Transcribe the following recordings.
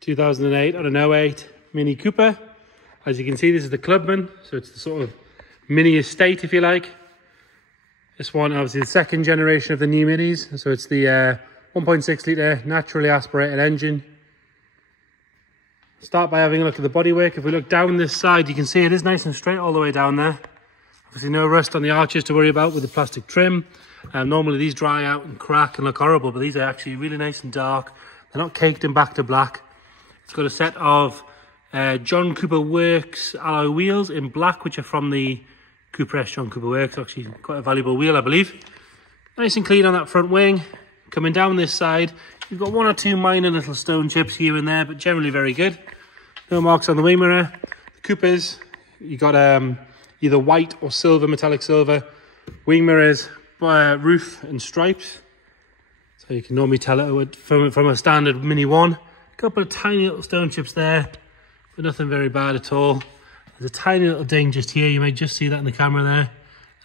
2008 on an 08 Mini Cooper. As you can see, this is the Clubman, so it's the sort of mini estate, if you like. This one, obviously, the second generation of the new Minis. So it's the 1.6 litre naturally aspirated engine. Start by having a look at the bodywork. If we look down this side, you can see it is nice and straight all the way down there. Obviously, no rust on the arches to worry about with the plastic trim. Normally, these dry out and crack and look horrible, but these are actually really nice and dark. They're not caked in back to black. It's got a set of John Cooper Works alloy wheels in black, which are from the Cooper S John Cooper Works. Actually quite a valuable wheel, I believe. Nice and clean on that front wing. Coming down this side, you've got one or two minor little stone chips here and there, but generally very good. No marks on the wing mirror. The Coopers, you got either white or silver, metallic silver wing mirrors, roof and stripes. So you can normally tell it from a standard Mini 1. A couple of tiny little stone chips there, but nothing very bad at all. There's a tiny little ding just here. You might just see that in the camera there.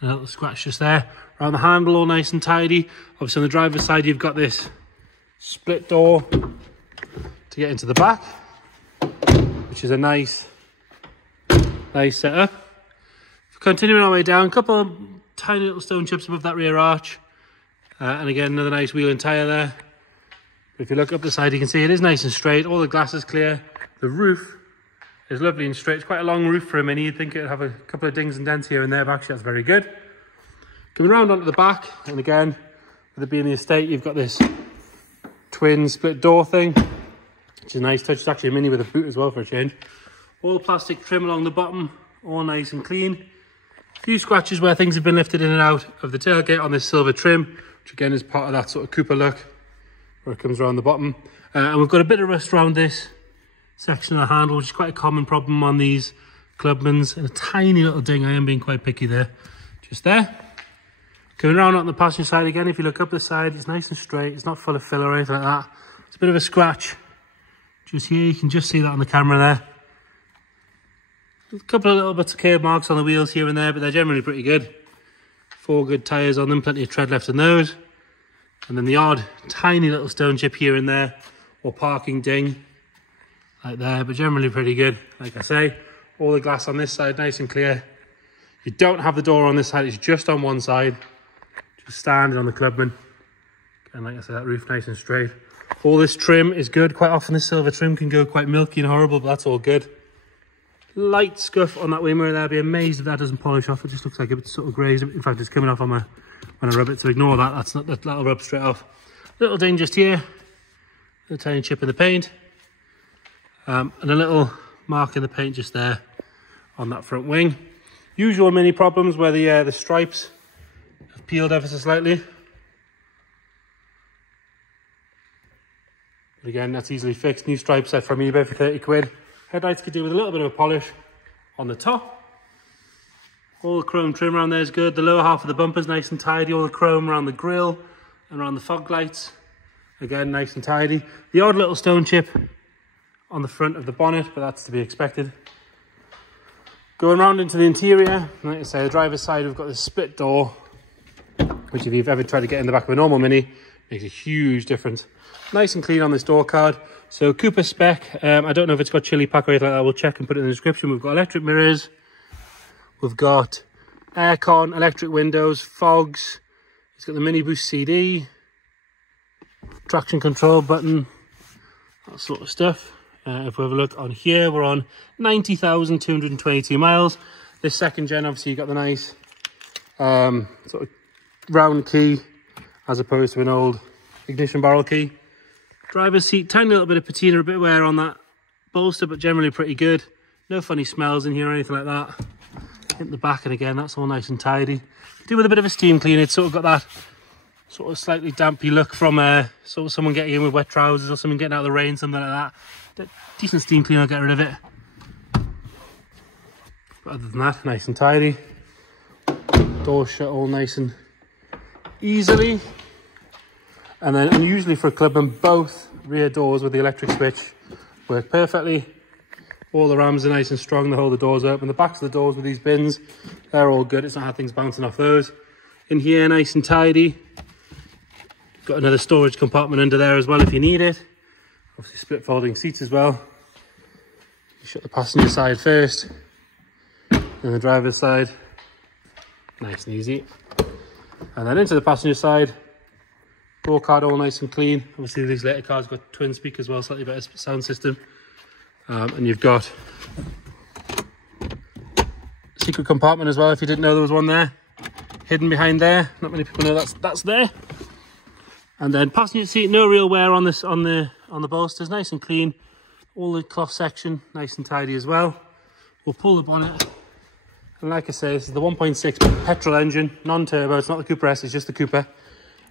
And a little scratch just there. Around the handle, all nice and tidy. Obviously on the driver's side, you've got this split door to get into the back, which is a nice setup. Continuing our way down, a couple of tiny little stone chips above that rear arch. And again, another nice wheel and tyre there. If you look up the side, you can see it is nice and straight. All the glass is clear. The roof is lovely and straight. It's quite a long roof for a Mini. You'd think it would have a couple of dings and dents here and there, but actually that's very good. Coming around onto the back, and again, with it being the estate, you've got this twin split door thing, which is a nice touch. It's actually a Mini with a boot as well for a change. All plastic trim along the bottom, all nice and clean. A few scratches where things have been lifted in and out of the tailgate on this silver trim, which again is part of that sort of Cooper look, where it comes around the bottom. And we've got a bit of rust around this section of the handle, which is quite a common problem on these Clubmans, and a tiny little ding. I am being quite picky there, just there. Coming around on the passenger side again, if you look up the side, it's nice and straight. It's not full of fill or anything like that. It's a bit of a scratch just here. You can just see that on the camera there. A couple of little bits of curb marks on the wheels here and there, but they're generally pretty good. 4 good tyres on them, plenty of tread left in those. And then the odd tiny little stone chip here and there, or parking ding like there, but generally pretty good. Like I say, all the glass on this side nice and clear. You don't have the door on this side, it's just on one side, just standing on the Clubman. And like I said, that roof nice and straight. All this trim is good. Quite often this silver trim can go quite milky and horrible, but that's all good. Light scuff on that wing mirror there. I'd be amazed if that doesn't polish off. It just looks like a bit sort of grazed. In fact, it's coming off on when I rub it, so ignore that. That'll rub straight off. Little ding just here. A tiny chip in the paint. And a little mark in the paint just there on that front wing. Usual Mini problems where the stripes have peeled ever so slightly. But again, that's easily fixed. New stripe set from eBay for 30 quid. Headlights could do with a little bit of a polish on the top. All the chrome trim around there is good. The lower half of the bumper is nice and tidy. All the chrome around the grille and around the fog lights, again, nice and tidy. The odd little stone chip on the front of the bonnet, but that's to be expected. Going around into the interior, like I say, the driver's side, we've got this split door, which if you've ever tried to get in the back of a normal Mini, makes a huge difference. Nice and clean on this door card. So Cooper spec, I don't know if it's got chili pack or anything like that. We'll check and put it in the description. We've got electric mirrors. We've got aircon, electric windows, fogs. It's got the Mini Boost CD, traction control button, that sort of stuff. If we have a look on here, we're on 90,222 miles. This second gen, obviously, you got the nice sort of round key as opposed to an old ignition barrel key. Driver's seat, tiny little bit of patina, a bit of wear on that bolster, but generally pretty good. No funny smells in here or anything like that. Hit the back, and again, that's all nice and tidy. Do with a bit of a steam clean. It's sort of got that sort of slightly dampy look from sort of someone getting in with wet trousers or someone getting out of the rain, something like that. Decent steam clean will get rid of it. But other than that, nice and tidy. Doors shut all nice and easily. And then, unusually for a Clubman, both rear doors with the electric switch work perfectly. All the rams are nice and strong. They hold the doors open. The backs of the doors with these bins, they're all good. It's not had things bouncing off those. In here, nice and tidy. Got another storage compartment under there as well if you need it. Obviously split folding seats as well. You shut the passenger side first, and the driver's side. Nice and easy. And then into the passenger side. Door card all nice and clean. Obviously these later cars got twin speakers as well, slightly better sound system. And you've got a secret compartment as well, if you didn't know there was one there. Hidden behind there. Not many people know that's there. And then passenger seat, no real wear on this on the bolsters, nice and clean. All the cloth section, nice and tidy as well. We'll pull the bonnet. And like I say, this is the 1.6 petrol engine, non-turbo. It's not the Cooper S, it's just the Cooper.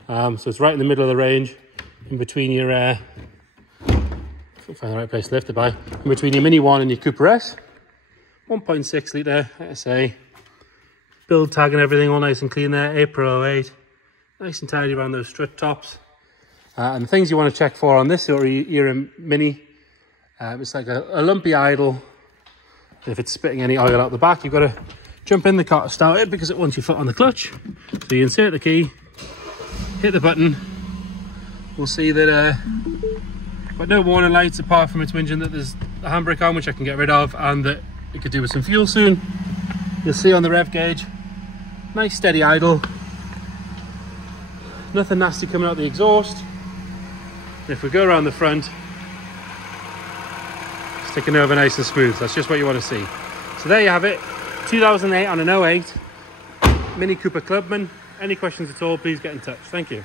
So it's right in the middle of the range, in between your, can't find the right place to lift it by, in between your Mini 1 and your Cooper S. 1.6 litre, like I say. Build tag and everything, all nice and clean there, April 08. Nice and tidy around those strut tops. And the things you want to check for on this or your Mini, it's like a lumpy idle. If it's spitting any oil out the back, you've got to jump in the car to start it because it wants your foot on the clutch. So you insert the key, hit the button. We'll see that got no warning lights apart from its engine, that there's a handbrake on, which I can get rid of, and that it could do with some fuel soon. You'll see on the rev gauge, nice steady idle. Nothing nasty coming out the exhaust. And if we go around the front, it's ticking over nice and smooth. That's just what you want to see. So there you have it, 2008 on an 08 Mini Cooper Clubman. Any questions at all, please get in touch. Thank you.